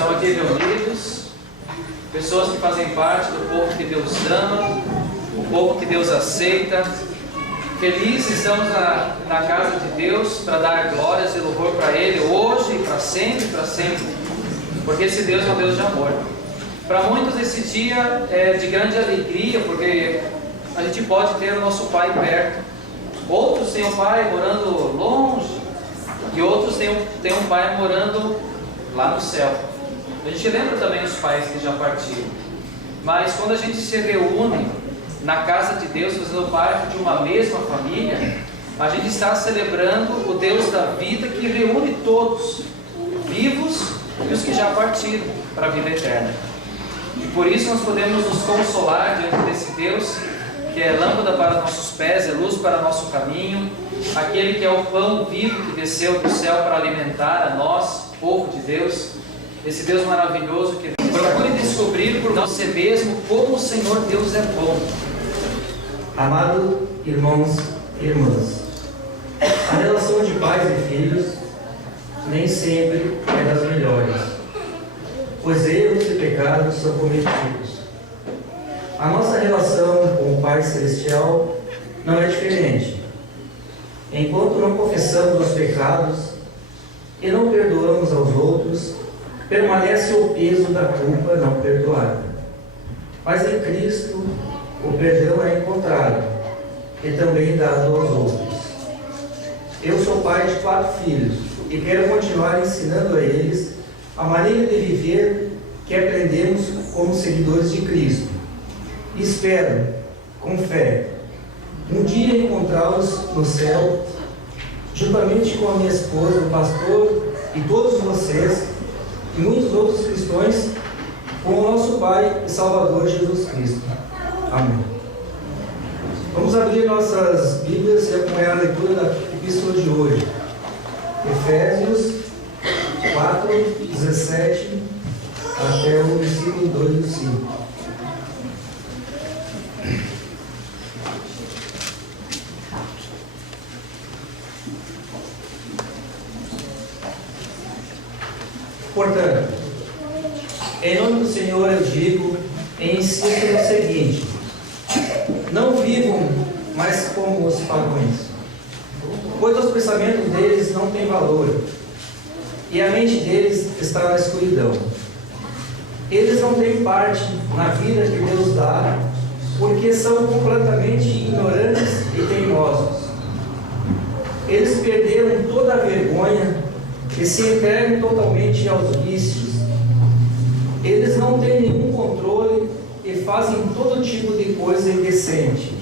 estão aqui reunidos, pessoas que fazem parte do povo que Deus ama, o povo que Deus aceita. Felizes estamos na casa de Deus para dar glórias e louvor para Ele hoje e para sempre, porque esse Deus é um Deus de amor. Para muitos esse dia é de grande alegria, porque a gente pode ter o nosso Pai perto. Outros têm um Pai morando longe e outros têm um Pai morando lá no céu. A gente lembra também os pais que já partiram. Mas quando a gente se reúne na casa de Deus, fazendo parte de uma mesma família, a gente está celebrando o Deus da vida que reúne todos, vivos e os que já partiram para a vida eterna. E por isso nós podemos nos consolar diante desse Deus que é lâmpada para nossos pés, é luz para nosso caminho, aquele que é o pão vivo que desceu do céu para alimentar a nós, povo de Deus, esse Deus maravilhoso que procure descobrir por você mesmo como o Senhor Deus é bom. Amados irmãos e irmãs, a relação de pais e filhos nem sempre é das melhores, pois erros e pecados são cometidos. A nossa relação com o Pai Celestial não é diferente. Enquanto não confessamos os pecados e não perdoamos aos outros, permanece o peso da culpa não perdoada. Mas em Cristo, o perdão é encontrado e também dado aos outros. Eu sou pai de 4 filhos e quero continuar ensinando a eles a maneira de viver que aprendemos como seguidores de Cristo. Espero, com fé, um dia encontrá-los no céu, juntamente com a minha esposa, o pastor e todos vocês e muitos outros cristãos, com o nosso Pai e Salvador Jesus Cristo. Amém. Vamos abrir nossas Bíblias e acompanhar a leitura da epístola de hoje. Efésios 4, 17 até o versículo 2 do 5. Portanto, em nome do Senhor eu digo e insisto no seguinte: não vivam mais como os pagãos, pois os pensamentos deles não têm valor, e a mente deles está na escuridão. Eles não têm parte na vida que Deus dá, porque são completamente ignorantes e teimosos. Eles perderam toda a vergonha e se entregam totalmente aos vícios. Eles não têm nenhum controle e fazem todo tipo de coisa indecente.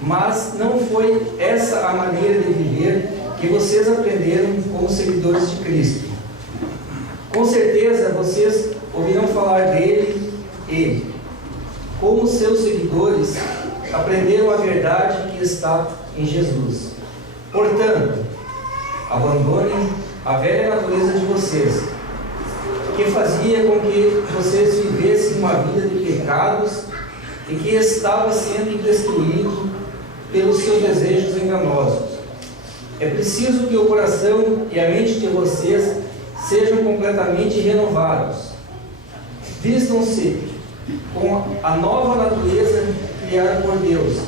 Mas não foi essa a maneira de viver que vocês aprenderam como seguidores de Cristo. Com certeza vocês ouviram falar dele e, como seus seguidores, aprenderam a verdade que está em Jesus. Portanto, abandonem a velha natureza de vocês, que fazia com que vocês vivessem uma vida de pecados e que estava sendo destruído pelos seus desejos enganosos. É preciso que o coração e a mente de vocês sejam completamente renovados. Vistam-se com a nova natureza criada por Deus,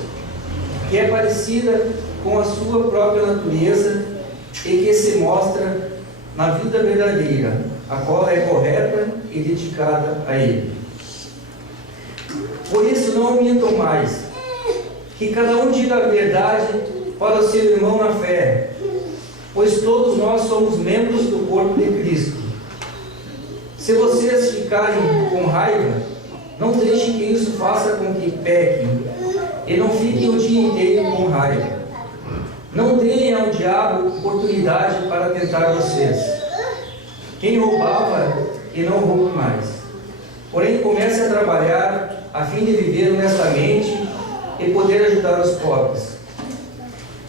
que é parecida com a sua própria natureza e que se mostra na vida verdadeira, a qual é correta e dedicada a Ele. Por isso não mintam mais, que cada um diga a verdade para o seu irmão na fé, pois todos nós somos membros do corpo de Cristo. Se vocês ficarem com raiva, não deixem que isso faça com que pequem, e não fiquem o dia inteiro com raiva. Não deem ao diabo oportunidade para tentar vocês. Quem roubava, que não roube mais. Porém, comece a trabalhar a fim de viver honestamente e poder ajudar os pobres.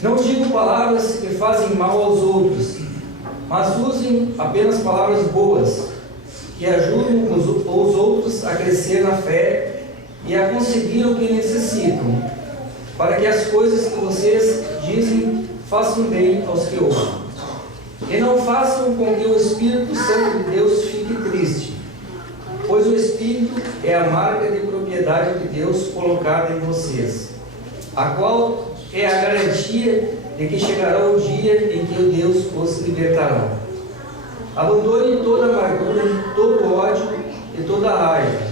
Não digo palavras que fazem mal aos outros, mas usem apenas palavras boas, que ajudem os outros a crescer na fé e a conseguir o que necessitam, para que as coisas que vocês dizem façam bem aos que ouvem. E não façam com que o Espírito Santo de Deus fique triste, a marca de propriedade de Deus colocada em vocês, a qual é a garantia de que chegará o dia em que o Deus os libertará. Abandone toda amargura, todo ódio e toda raiva.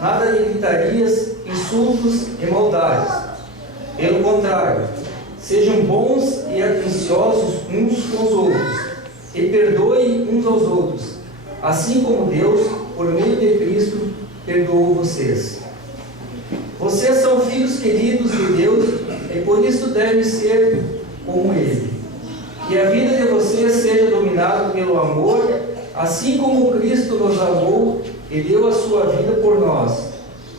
Nada de gritarias, insultos e maldades. Pelo contrário, sejam bons e atenciosos uns com os outros, e perdoem uns aos outros, assim como Deus, por meio de Cristo, perdoou vocês. Vocês são filhos queridos de Deus e por isso devem ser como Ele. Que a vida de vocês seja dominada pelo amor, assim como Cristo nos amou e deu a sua vida por nós,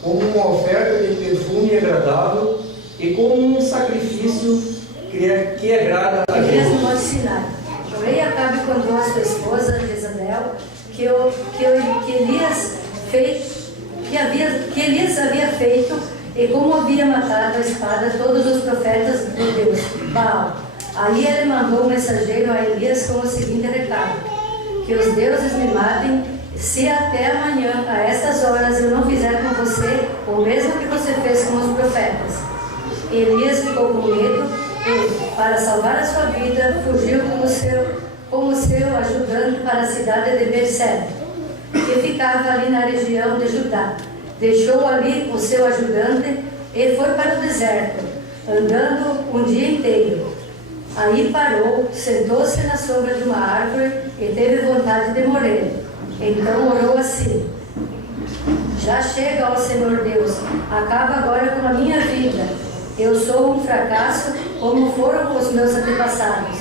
como uma oferta de perfume agradável e como um sacrifício que agrada a Deus. No Monte Sinai. O rei Acabe contou à sua esposa Jezabel que Elias havia feito e como havia matado a espada todos os profetas de Deus, Baal. Aí ele mandou um mensageiro a Elias com o seguinte recado: que os deuses me matem, se até amanhã, a estas horas, eu não fizer com você o mesmo que você fez com os profetas. Elias ficou com medo e, para salvar a sua vida, fugiu com o seu ajudante para a cidade de Berseba, que ficava ali na região de Judá. Deixou ali o seu ajudante e foi para o deserto, andando um dia inteiro. Aí parou, sentou-se na sombra de uma árvore e teve vontade de morrer. Então orou assim: já chega, ó Senhor Deus, acaba agora com a minha vida. Eu sou um fracasso, como foram os meus antepassados.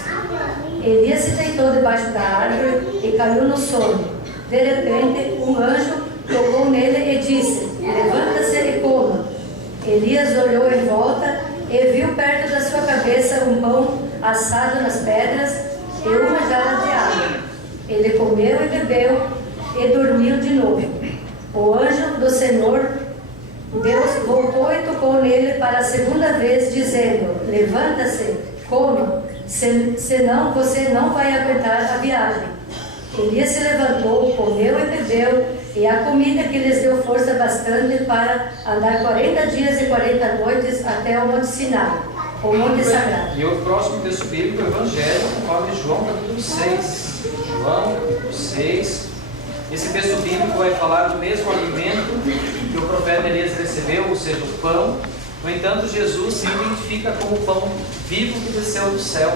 Elias se deitou debaixo da árvore e caiu no sono. De repente, um anjo tocou nele e disse: levanta-se e coma. Elias olhou em volta e viu perto da sua cabeça um pão assado nas pedras e uma jarra de água. Ele comeu e bebeu e dormiu de novo. O anjo do Senhor Deus voltou e tocou nele para a segunda vez, dizendo: levanta-se, coma, senão você não vai aguentar a viagem. Elias se levantou, comeu e bebeu, e a comida que lhes deu força bastante para andar 40 dias e 40 noites até o Monte Sinai, o Monte Sagrado. E o próximo texto bíblico é o Evangelho, conforme João capítulo 6. João capítulo 6. Esse texto bíblico vai falar do mesmo alimento que o profeta Elias recebeu, ou seja, o pão. No entanto, Jesus se identifica como o pão vivo que desceu do céu.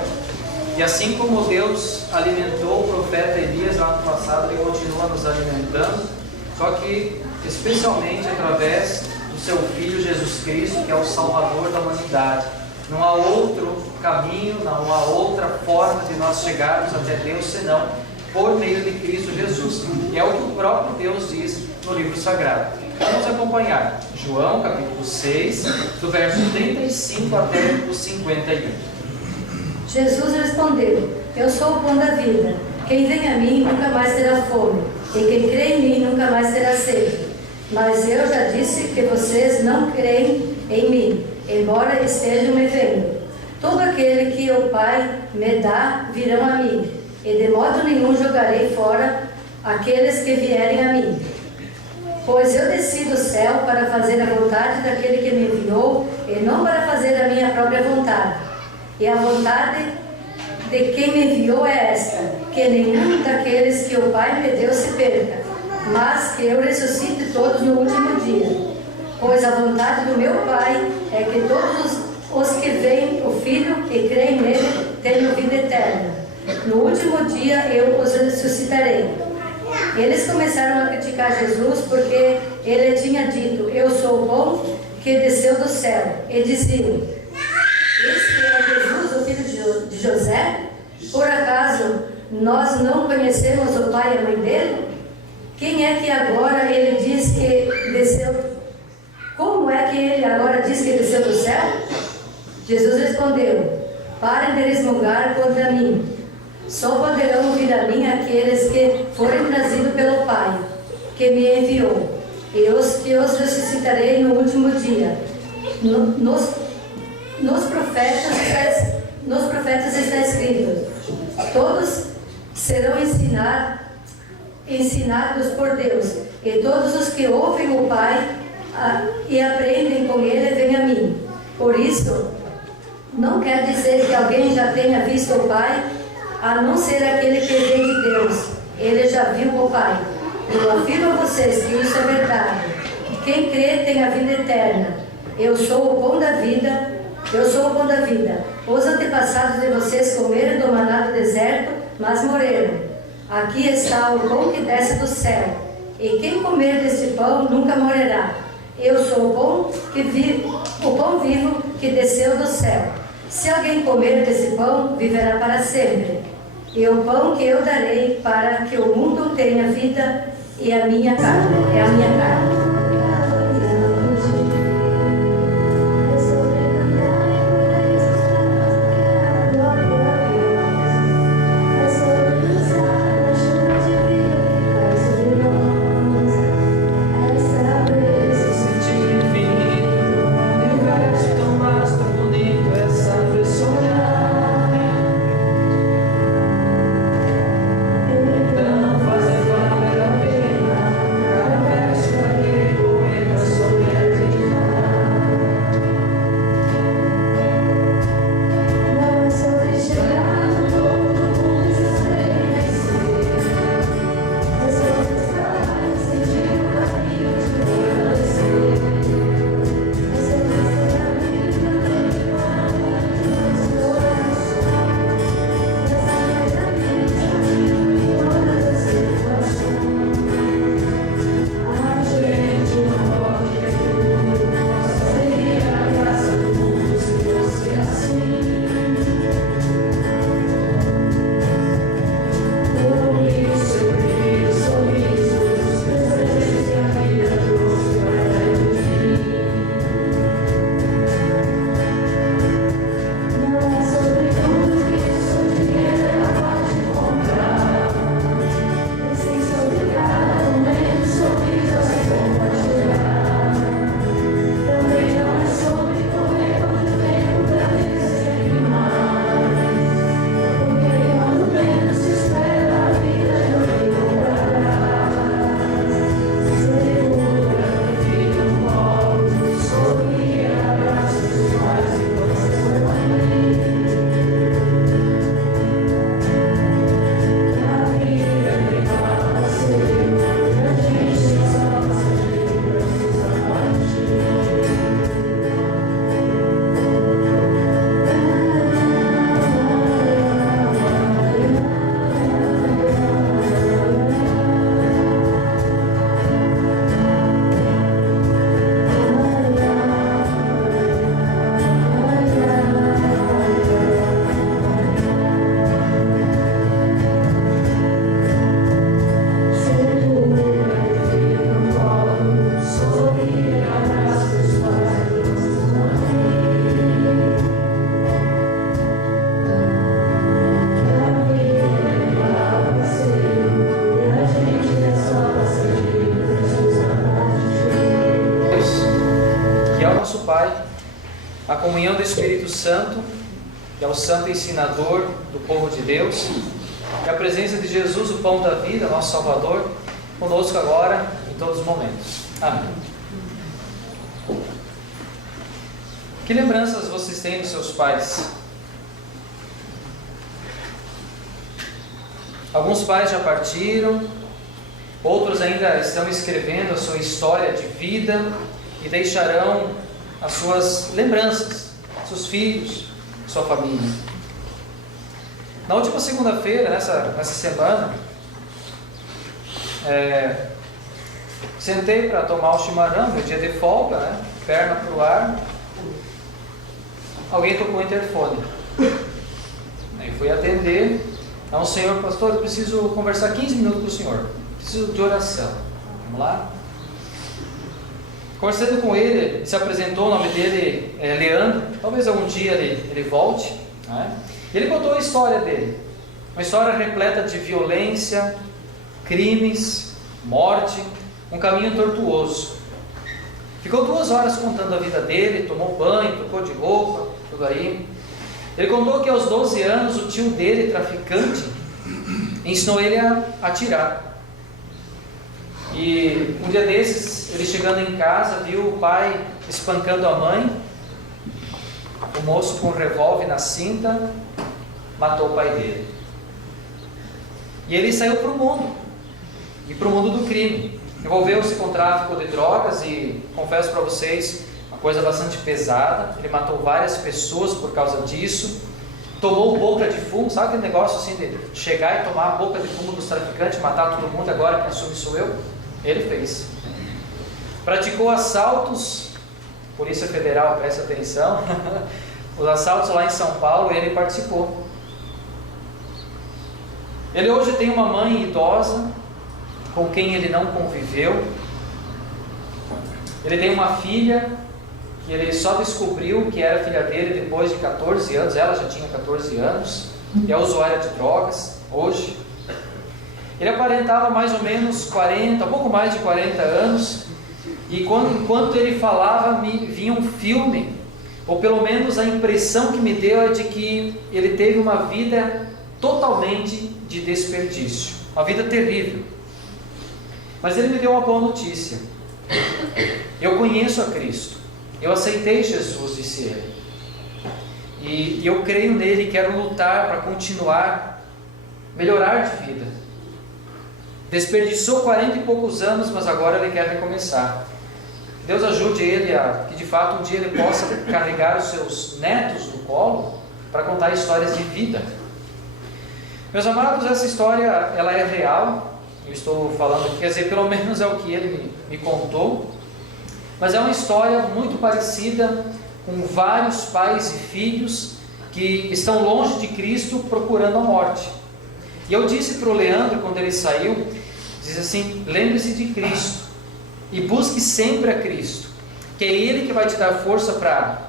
E assim como Deus alimentou o profeta Elias lá no passado, Ele continua nos alimentando, só que especialmente através do seu Filho Jesus Cristo, que é o Salvador da humanidade. Não há outro caminho, não há outra forma de nós chegarmos até Deus senão por meio de Cristo Jesus. E é o que o próprio Deus diz no livro sagrado. Vamos acompanhar João capítulo 6, do verso 35 até o 51. Jesus respondeu: eu sou o pão da vida. Quem vem a mim nunca mais terá fome, e quem crê em mim nunca mais terá sede. Mas eu já disse que vocês não creem em mim, embora estejam me vendo. Todo aquele que o Pai me dá virão a mim, e de modo nenhum jogarei fora aqueles que vierem a mim. Pois eu desci do céu para fazer a vontade daquele que me enviou, e não para fazer a minha própria vontade. E a vontade de quem me enviou é esta: que nenhum daqueles que o Pai me deu se perca, mas que eu ressuscite todos no último dia. Pois a vontade do meu Pai é que todos os que veem o Filho e creem nele tenham vida eterna. No último dia eu os ressuscitarei. Eles começaram a criticar Jesus porque ele tinha dito: eu sou o pão que desceu do céu. E diziam: este é Jesus, o filho de José? Por acaso nós não conhecemos o pai e a mãe dele? Quem é que agora ele diz que desceu? Como é que ele agora diz que desceu do céu? Jesus respondeu: parem de resmungar contra mim. Só poderão vir a mim aqueles que forem trazidos pelo Pai, que me enviou, e os que os ressuscitarei no último dia. Nos profetas está escrito: todos serão ensinados ensinados por Deus, e todos os que ouvem o Pai e aprendem com Ele vêm a mim. Por isso, não quer dizer que alguém já tenha visto o Pai, a não ser aquele que vem de Deus. Ele já viu o Pai. Eu afirmo a vocês que isso é verdade. Quem crê tem a vida eterna. Eu sou o pão da vida. Os antepassados de vocês comeram do maná do deserto, mas morreram. Aqui está o pão que desce do céu. E quem comer desse pão nunca morrerá. Eu sou o pão vivo que desceu do céu. Se alguém comer desse pão, viverá para sempre. E o pão que eu darei para que o mundo tenha vida é a minha carne. A comunhão do Espírito Santo, que é o santo ensinador do povo de Deus, e a presença de Jesus, o pão da vida, nosso Salvador, conosco agora, em todos os momentos. Amém. Que lembranças vocês têm dos seus pais? Alguns pais já partiram, outros ainda estão escrevendo a sua história de vida e deixarão as suas lembranças, seus filhos, sua família. Na última segunda-feira, nessa semana, sentei para tomar o chimarrão, meu dia de folga, né? Perna para o ar. Alguém tocou o interfone. Aí fui atender. É um senhor, pastor, eu preciso conversar 15 minutos com o senhor. Preciso de oração. Vamos lá? Conversando com ele, se apresentou, o nome dele é Leandro. Talvez algum dia ele volte, né? Ele contou a história dele. Uma história repleta de violência, crimes, morte, um caminho tortuoso. Ficou 2 horas contando a vida dele, tomou banho, trocou de roupa, tudo aí. Ele contou que aos 12 anos o tio dele, traficante, ensinou ele a atirar. Um dia desses, ele chegando em casa, viu o pai espancando a mãe. O moço com um revólver na cinta matou o pai dele. E ele saiu para o mundo, e para o mundo do crime. Envolveu-se com tráfico de drogas e, confesso para vocês, uma coisa bastante pesada. Ele matou várias pessoas por causa disso. Tomou boca de fumo, sabe aquele negócio assim de chegar e tomar a boca de fumo dos traficantes, matar todo mundo, agora quem assume sou eu? Ele fez. Praticou assaltos, Polícia Federal, presta atenção, os assaltos lá em São Paulo, ele participou. Ele hoje tem uma mãe idosa, com quem ele não conviveu. Ele tem uma filha, que ele só descobriu que era filha dele depois de 14 anos, ela já tinha 14 anos, é usuária de drogas, hoje. Ele aparentava mais ou menos 40, um pouco mais de 40 anos, e enquanto ele falava, me vinha um filme, ou pelo menos a impressão que me deu é de que ele teve uma vida totalmente de desperdício, uma vida terrível. Mas ele me deu uma boa notícia. Eu conheço a Cristo, eu aceitei Jesus, disse ele, e eu creio nele e quero lutar para continuar, melhorar de vida. Desperdiçou 40 e poucos anos, mas agora ele quer recomeçar. Deus ajude ele a que de fato um dia ele possa carregar os seus netos no colo para contar histórias de vida. Meus amados, essa história ela é real. Eu estou falando aqui, quer dizer, pelo menos é o que ele me contou, mas é uma história muito parecida com vários pais e filhos que estão longe de Cristo procurando a morte. E eu disse para o Leandro quando ele saiu, diz assim: lembre-se de Cristo e busque sempre a Cristo, que é Ele que vai te dar força para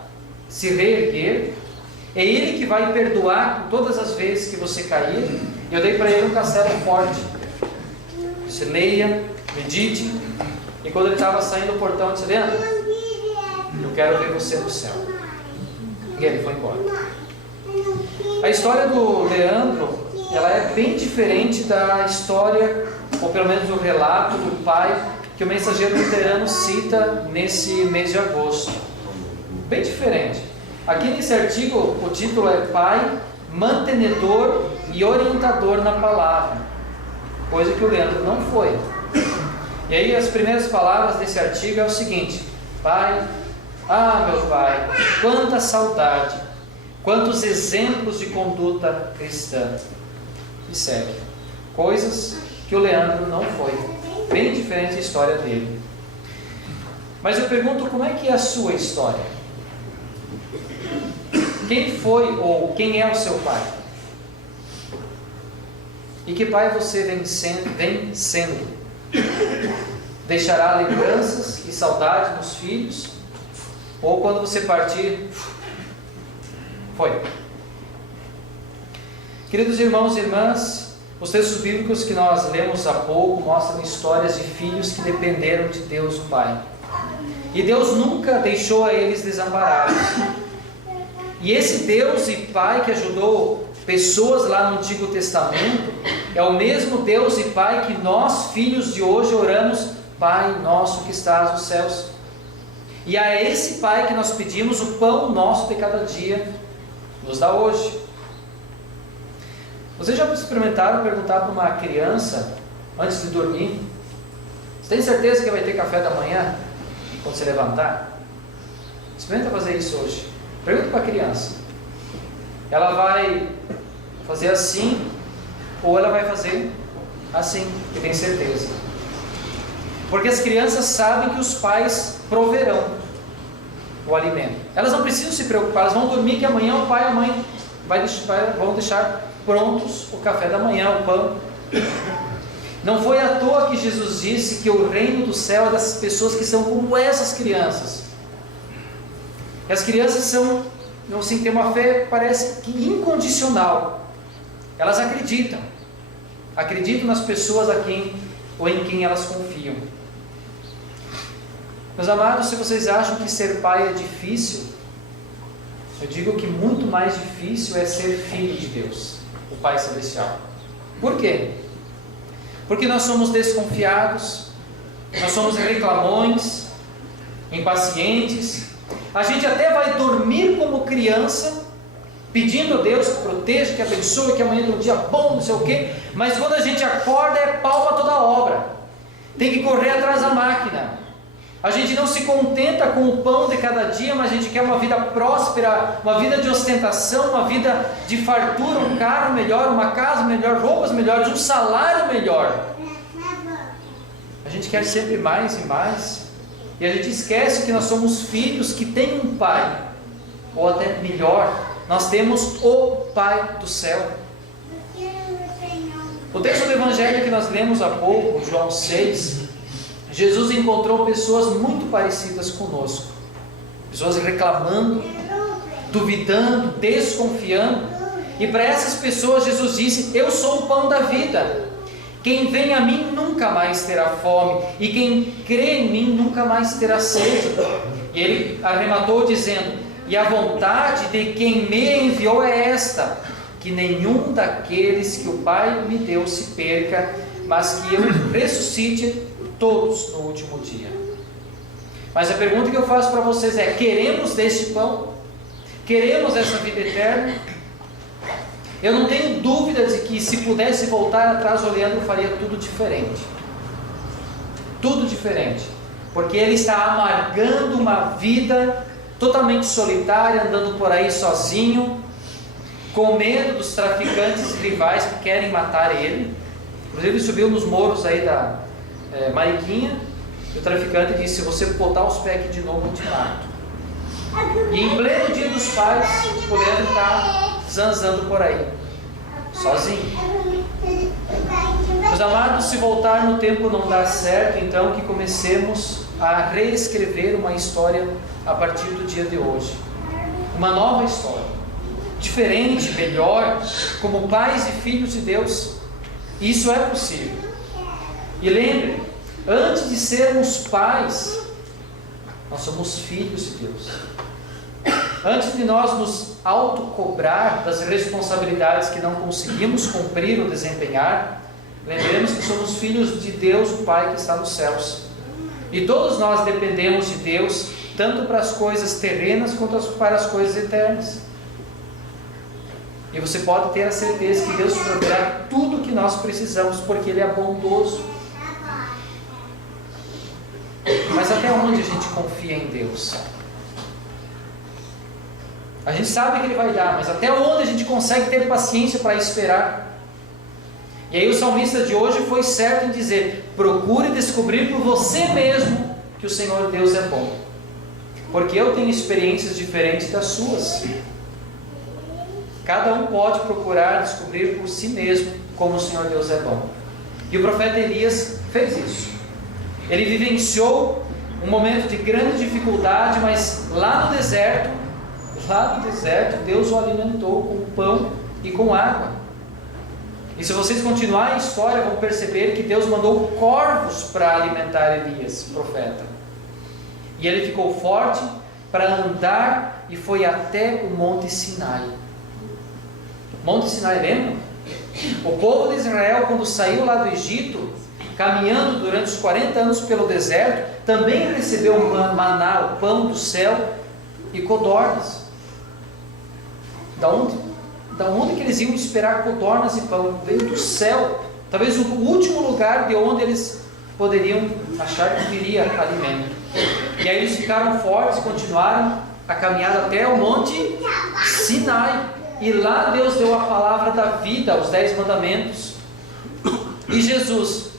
se reerguer, é Ele que vai perdoar todas as vezes que você cair. E eu dei para ele um castelo forte. Você leia, medite. E quando ele estava saindo do portão, eu disse: Leandro, eu quero ver você no céu. E ele foi embora. A história do Leandro, ela é bem diferente da história, ou pelo menos do relato do pai que o mensageiro luterano cita nesse mês de agosto. Bem diferente. Aqui nesse artigo o título é Pai, Mantenedor e Orientador na Palavra, coisa que o Leandro não foi. E aí as primeiras palavras desse artigo é o seguinte: Pai, meu Pai, quanta saudade, quantos exemplos de conduta cristã. E segue. Coisas que o Leandro não foi. Bem diferente a história dele. Mas eu pergunto, como é que é a sua história? Quem foi ou quem é o seu pai? E que pai você vem sendo? Deixará lembranças e saudade nos filhos? Ou quando você partir, foi? Queridos irmãos e irmãs, os textos bíblicos que nós lemos há pouco mostram histórias de filhos que dependeram de Deus, o Pai. E Deus nunca deixou a eles desamparados. E esse Deus e Pai que ajudou pessoas lá no Antigo Testamento é o mesmo Deus e Pai que nós, filhos de hoje, oramos: Pai nosso que estás nos céus. E a esse Pai que nós pedimos o pão nosso de cada dia, nos dá hoje. Vocês já experimentaram perguntar para uma criança antes de dormir: você tem certeza que vai ter café da manhã quando você levantar? Experimenta fazer isso hoje. Pergunta para a criança. Ela vai fazer assim ou ela vai fazer assim, que tem certeza. Porque as crianças sabem que os pais proverão o alimento. Elas não precisam se preocupar, elas vão dormir que amanhã o pai e a mãe vão deixar prontos o café da manhã, o pão. Não foi à toa que Jesus disse que o reino do céu é das pessoas que são como essas crianças. As crianças são, não sei, têm uma fé, parece que incondicional. Elas acreditam nas pessoas a quem ou em quem elas confiam. Meus amados, se vocês acham que ser pai é difícil, eu digo que muito mais difícil é ser filho de Deus, o Pai Celestial. Por quê? Porque nós somos desconfiados, nós somos reclamões, impacientes. A gente até vai dormir como criança, pedindo a Deus que proteja, que abençoe, que amanhã é um dia bom, não sei o quê. Mas quando a gente acorda, é pau para toda a obra. Tem que correr atrás da máquina. A gente não se contenta com o pão de cada dia, mas a gente quer uma vida próspera, uma vida de ostentação, uma vida de fartura, um carro melhor, uma casa melhor, roupas melhores, um salário melhor. A gente quer sempre mais e mais. E a gente esquece que nós somos filhos que têm um pai, ou até melhor, nós temos o Pai do céu. O texto do Evangelho que nós lemos há pouco, João 6, Jesus encontrou pessoas muito parecidas conosco, pessoas reclamando, duvidando, desconfiando, e para essas pessoas Jesus disse: eu sou o pão da vida, quem vem a mim nunca mais terá fome, e quem crê em mim nunca mais terá sede. E ele arrematou dizendo: e a vontade de quem me enviou é esta, que nenhum daqueles que o Pai me deu se perca, mas que eu ressuscite todos no último dia. Mas a pergunta que eu faço para vocês é: queremos deste pão? Queremos essa vida eterna? Eu não tenho dúvida de que se pudesse voltar atrás olhando, eu faria tudo diferente. Tudo diferente. Porque ele está amargando uma vida totalmente solitária, andando por aí sozinho, com medo dos traficantes rivais que querem matar ele. Inclusive ele subiu nos morros aí da Mariquinha, e o traficante disse: se você botar os pés aqui de novo, eu te mato. E em pleno dia dos pais, o Leandro está zanzando por aí, sozinho. Meus amados, se voltar no tempo não dá certo, então que comecemos a reescrever uma história a partir do dia de hoje. Uma nova história, diferente, melhor, como pais e filhos de Deus. Isso é possível. E lembre, antes de sermos pais, nós somos filhos de Deus. Antes de nós nos autocobrar das responsabilidades que não conseguimos cumprir ou desempenhar, lembremos que somos filhos de Deus, o Pai que está nos céus. E todos nós dependemos de Deus, tanto para as coisas terrenas quanto para as coisas eternas. E você pode ter a certeza que Deus proverá tudo o que nós precisamos, porque Ele é bondoso. Mas até onde a gente confia em Deus? A gente sabe que Ele vai dar, mas até onde a gente consegue ter paciência para esperar? E aí o salmista de hoje foi certo em dizer: procure descobrir por você mesmo que o Senhor Deus é bom, porque eu tenho experiências diferentes das suas. Cada um pode procurar descobrir por si mesmo como o Senhor Deus é bom. E o profeta Elias fez isso. Ele vivenciou um momento de grande dificuldade, mas lá no deserto, Deus o alimentou com pão e com água. E se vocês continuarem a história, vão perceber que Deus mandou corvos para alimentar Elias, o profeta. E ele ficou forte para andar e foi até o Monte Sinai. Monte Sinai, lembra? O povo de Israel, quando saiu lá do Egito, caminhando durante os 40 anos pelo deserto, também recebeu o maná, o pão do céu e codornas. Da onde que eles iam esperar codornas e pão? Veio do céu. Talvez o último lugar de onde eles poderiam achar que viria alimento. E aí eles ficaram fortes e continuaram a caminhada até o Monte Sinai. E lá Deus deu a palavra da vida, os 10 mandamentos. E Jesus,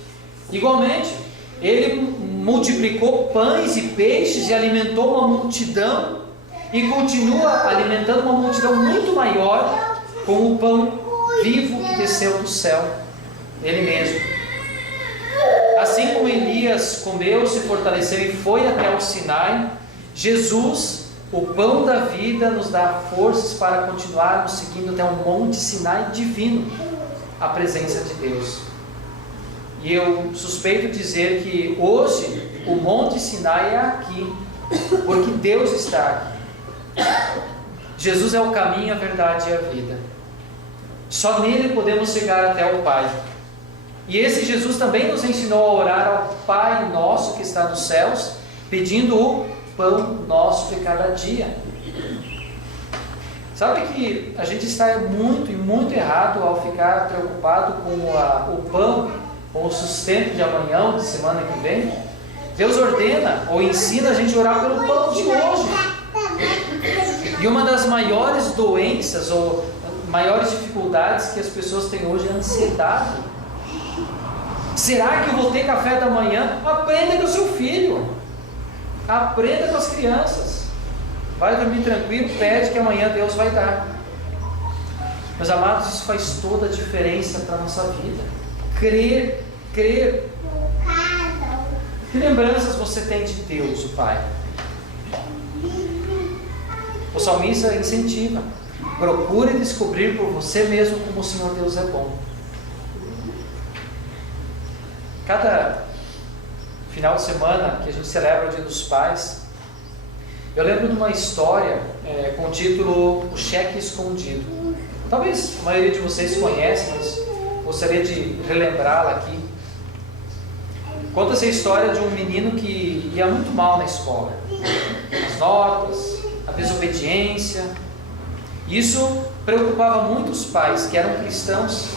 igualmente, Ele multiplicou pães e peixes e alimentou uma multidão, e continua alimentando uma multidão muito maior com o pão vivo que desceu do céu, Ele mesmo. Assim como Elias comeu, se fortaleceu e foi até o Sinai, Jesus, o pão da vida, nos dá forças para continuarmos seguindo até o Monte Sinai divino, a presença de Deus. E eu suspeito dizer que hoje o Monte Sinai é aqui, porque Deus está aqui. Jesus é o caminho, a verdade e a vida. Só nele podemos chegar até o Pai. E esse Jesus também nos ensinou a orar ao Pai nosso que está nos céus, pedindo o pão nosso de cada dia. Sabe que a gente está muito e muito errado ao ficar preocupado com o pão, com o sustento de amanhã ou de semana que vem? Deus ordena ou ensina a gente a orar pelo pão de hoje. E uma das maiores doenças ou maiores dificuldades que as pessoas têm hoje é a ansiedade. Será que eu vou ter café da manhã? Aprenda com o seu filho. Aprenda com as crianças. Vai dormir tranquilo, pede que amanhã Deus vai dar. Meus amados, isso faz toda a diferença para a nossa vida. Crer. Que lembranças você tem de Deus, o Pai? O salmista incentiva. Procure descobrir por você mesmo como o Senhor Deus é bom. Cada final de semana que a gente celebra o Dia dos Pais, eu lembro de uma história com o título O Cheque Escondido. Talvez a maioria de vocês conhece, mas gostaria de relembrá-la aqui. Conta essa história de um menino que ia muito mal na escola. As notas, a desobediência. Isso preocupava muito os pais, que eram cristãos.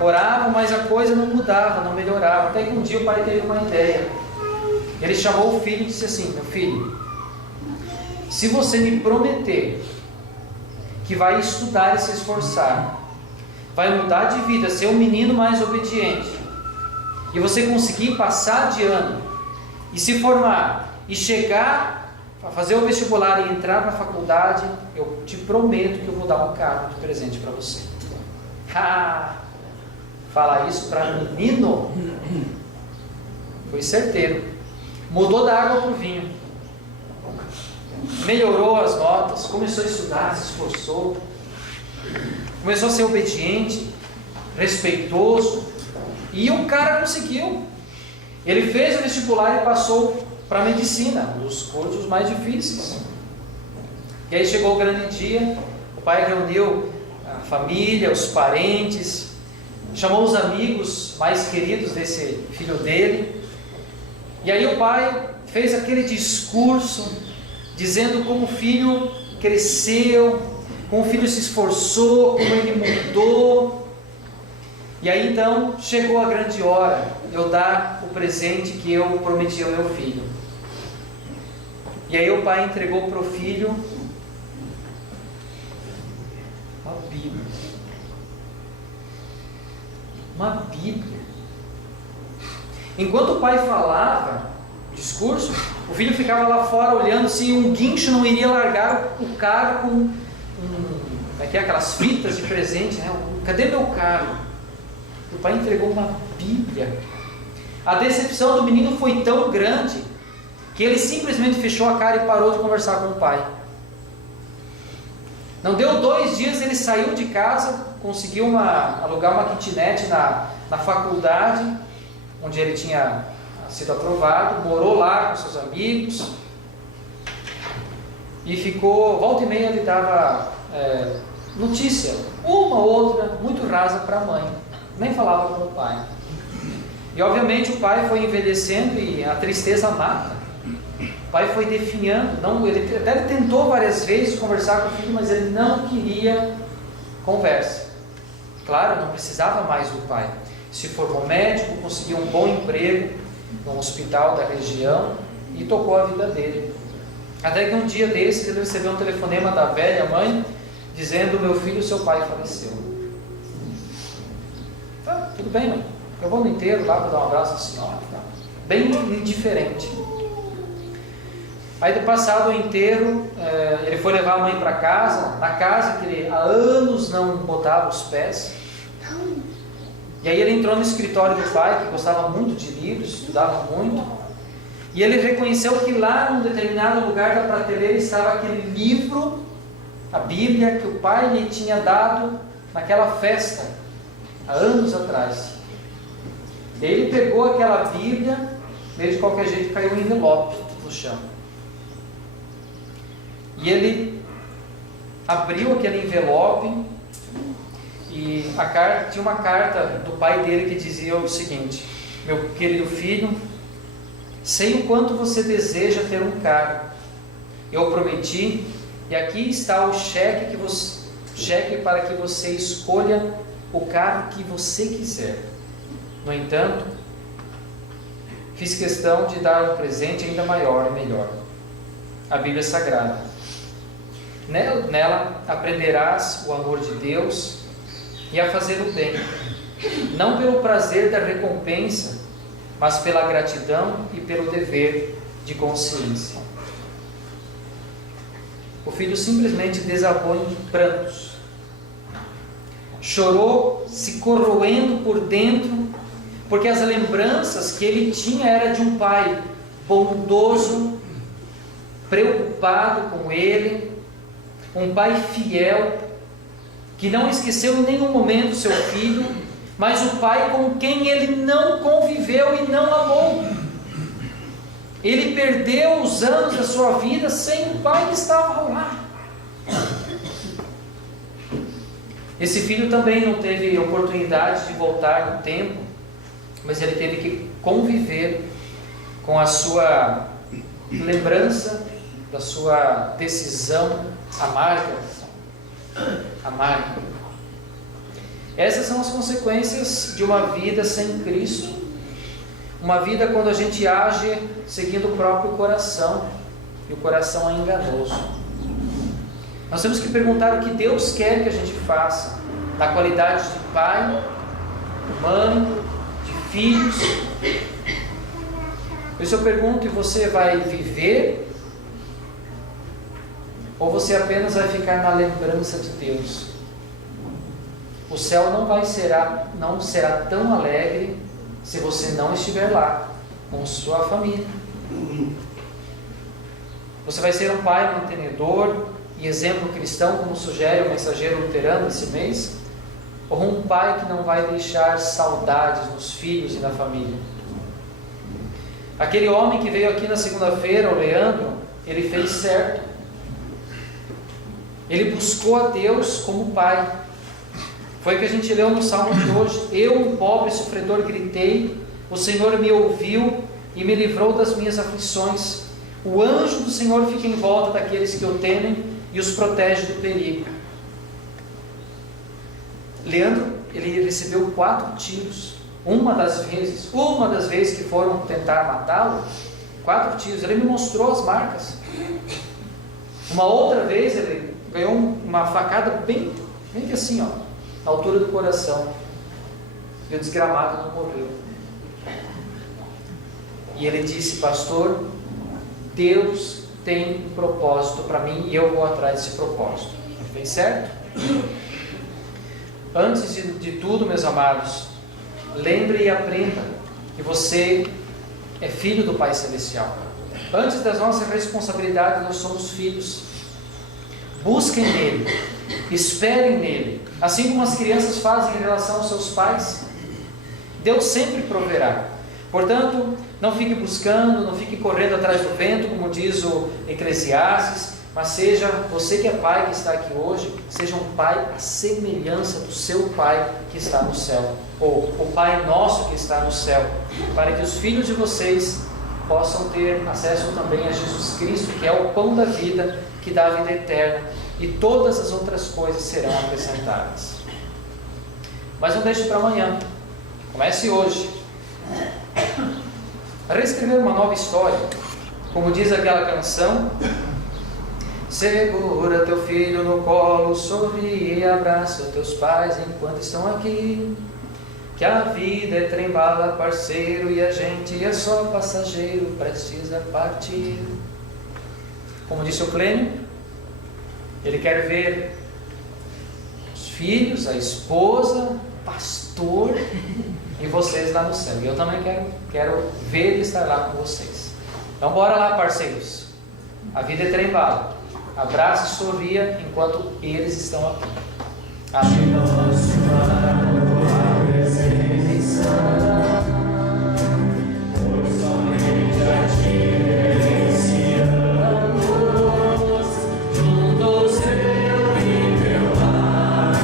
Oravam, mas a coisa não mudava, não melhorava. Até que um dia o pai teve uma ideia. Ele chamou o filho e disse assim: meu filho, se você me prometer que vai estudar e se esforçar, vai mudar de vida, ser um menino mais obediente, e você conseguir passar de ano, e se formar, e chegar a fazer o vestibular e entrar na faculdade, eu te prometo que eu vou dar um carro de presente para você. Falar isso para menino foi certeiro. Mudou da água para o vinho, melhorou as notas, começou a estudar, se esforçou, começou a ser obediente, respeitoso, e o cara conseguiu. Ele fez o vestibular e passou para a medicina, um dos cursos mais difíceis. E aí chegou o grande dia, o pai reuniu a família, os parentes, chamou os amigos mais queridos desse filho dele, e aí o pai fez aquele discurso dizendo como o filho cresceu, como o filho se esforçou, como ele mudou. E aí então chegou a grande hora de eu dar o presente que eu prometi ao meu filho. E aí o pai entregou para o filho uma Bíblia. Uma Bíblia. Enquanto o pai falava o discurso, o filho ficava lá fora olhando se um guincho não iria largar o carro com aquelas fitas de presente, né? Cadê meu carro? O pai entregou uma Bíblia. A decepção do menino foi tão grande que ele simplesmente fechou a cara e parou de conversar com o pai. Não deu 2 dias, ele saiu de casa, conseguiu alugar uma kitnet na faculdade, onde ele tinha sido aprovado, morou lá com seus amigos, e ficou, volta e meia ele dava notícia, uma ou outra, muito rasa para a mãe, nem falava com o pai. E obviamente o pai foi envelhecendo e a tristeza mata. O pai foi definhando, ele até tentou várias vezes conversar com o filho, mas ele não queria conversa. Claro, não precisava mais do pai. Se formou médico, conseguiu um bom emprego no hospital da região e tocou a vida dele. Até que um dia desse ele recebeu um telefonema da velha mãe dizendo: meu filho, seu pai faleceu. Tá, tudo bem, mãe, eu vou no enterro lá para dar um abraço à senhora. Tá? Bem indiferente. Aí, passado o enterro, ele foi levar a mãe para casa, na casa que ele há anos não botava os pés. E aí ele entrou no escritório do pai, que gostava muito de livros, estudava muito, e ele reconheceu que lá num determinado lugar da prateleira estava aquele livro, a Bíblia, que o pai lhe tinha dado naquela festa, há anos atrás. E aí ele pegou aquela Bíblia, meio de qualquer jeito caiu um envelope no chão. E ele abriu aquele envelope E tinha uma carta do pai dele que dizia o seguinte: meu querido filho, sei o quanto você deseja ter um carro. Eu prometi, e aqui está o cheque para que você escolha o carro que você quiser. No entanto, fiz questão de dar um presente ainda maior e melhor: a Bíblia Sagrada. Nela aprenderás o amor de Deus e a fazer o bem, não pelo prazer da recompensa, mas pela gratidão e pelo dever de consciência. O filho simplesmente desabou em prantos. Chorou, se corroendo por dentro, porque as lembranças que ele tinha era de um pai bondoso, preocupado com ele, um pai fiel, que não esqueceu em nenhum momento seu filho, mas o pai com quem ele não conviveu e não amou. Ele perdeu os anos da sua vida sem o pai que estava lá. Esse filho também não teve oportunidade de voltar no tempo, mas ele teve que conviver com a sua lembrança da sua decisão amarga. Essas são as consequências de uma vida sem Cristo, uma vida quando a gente age seguindo o próprio coração, e o coração é enganoso. Nós temos que perguntar o que Deus quer que a gente faça, na qualidade de pai, mãe, de filhos. Por isso eu pergunto: e você vai viver? Ou você apenas vai ficar na lembrança de Deus? O céu não será tão alegre se você não estiver lá com sua família. Você vai ser um pai mantenedor e exemplo cristão, como sugere o mensageiro luterano esse mês? Ou um pai que não vai deixar saudades nos filhos e na família? Aquele homem que veio aqui na segunda-feira, o Leandro, ele fez certo. Ele buscou a Deus como pai. Foi o que a gente leu no Salmo de hoje: eu, um pobre sofredor, gritei, o Senhor me ouviu e me livrou das minhas aflições. O anjo do Senhor fica em volta daqueles que o temem e os protege do perigo. Leandro, ele recebeu 4 tiros. Uma das vezes que foram tentar matá-lo, 4 tiros. Ele me mostrou as marcas. Uma outra vez ele ganhou uma facada bem assim, na altura do coração, e o desgramado não morreu. E ele disse: pastor, Deus tem um propósito para mim e eu vou atrás desse propósito. Fez certo? Antes de tudo, meus amados, lembre e aprenda que você é filho do Pai Celestial. Antes das nossas responsabilidades, nós somos filhos. Busquem nele, esperem nele, assim como as crianças fazem em relação aos seus pais. Deus sempre proverá. Portanto, não fique buscando, não fique correndo atrás do vento, como diz o Eclesiastes, mas seja, você que é pai que está aqui hoje, seja um pai à semelhança do seu pai que está no céu, ou o Pai nosso que está no céu, para que os filhos de vocês possam ter acesso também a Jesus Cristo, que é o pão da vida, que dá a vida eterna, e todas as outras coisas serão acrescentadas. Mas não deixe para amanhã, comece hoje a reescrever uma nova história, como diz aquela canção: segura teu filho no colo, sorri e abraça teus pais enquanto estão aqui, que a vida é trem-bala, parceiro, e a gente é só passageiro, prestes a partir. Como disse o Clênio, ele quer ver os filhos, a esposa, o pastor e vocês lá no céu. E eu também quero ver e estar lá com vocês. Então bora lá, parceiros. A vida é trem-bala. Abrace e sorria enquanto eles estão aqui. Amém. Juntos eu e meu lar,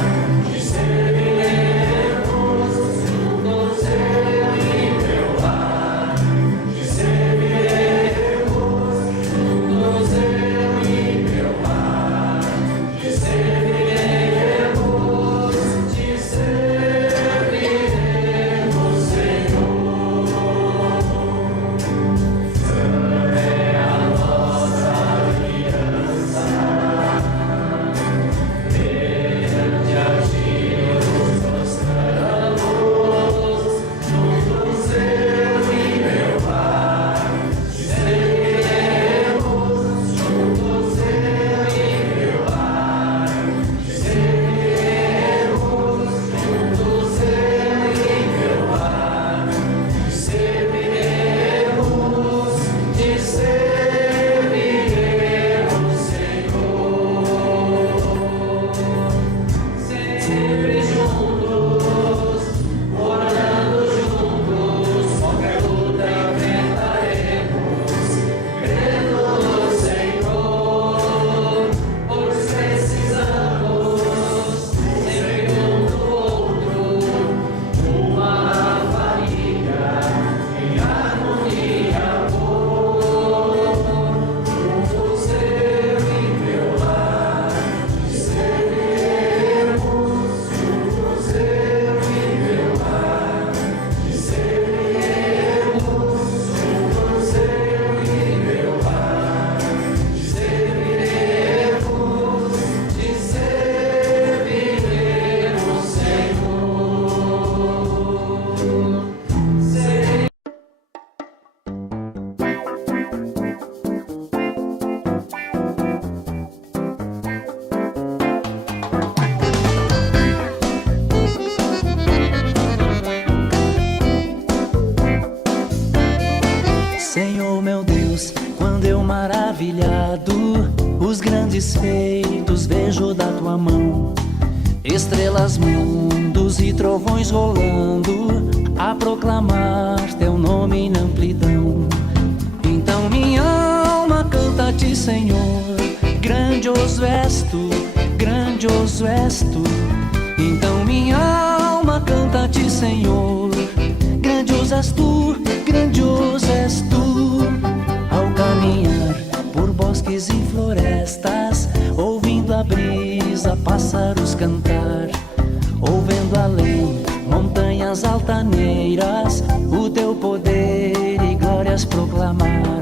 Senhor meu Deus, quando eu maravilhado os grandes feitos vejo da tua mão, estrelas, mundos e trovões rolando a proclamar teu nome na amplidão. Então minha alma canta-te, Senhor, grandioso és tu, grandioso és tu. Então minha alma canta-te, Senhor, grandioso és tu, grandioso és tu. Ao caminhar por bosques e florestas, ouvindo a brisa, pássaros cantar, ouvendo além montanhas altaneiras, o teu poder e glórias proclamar.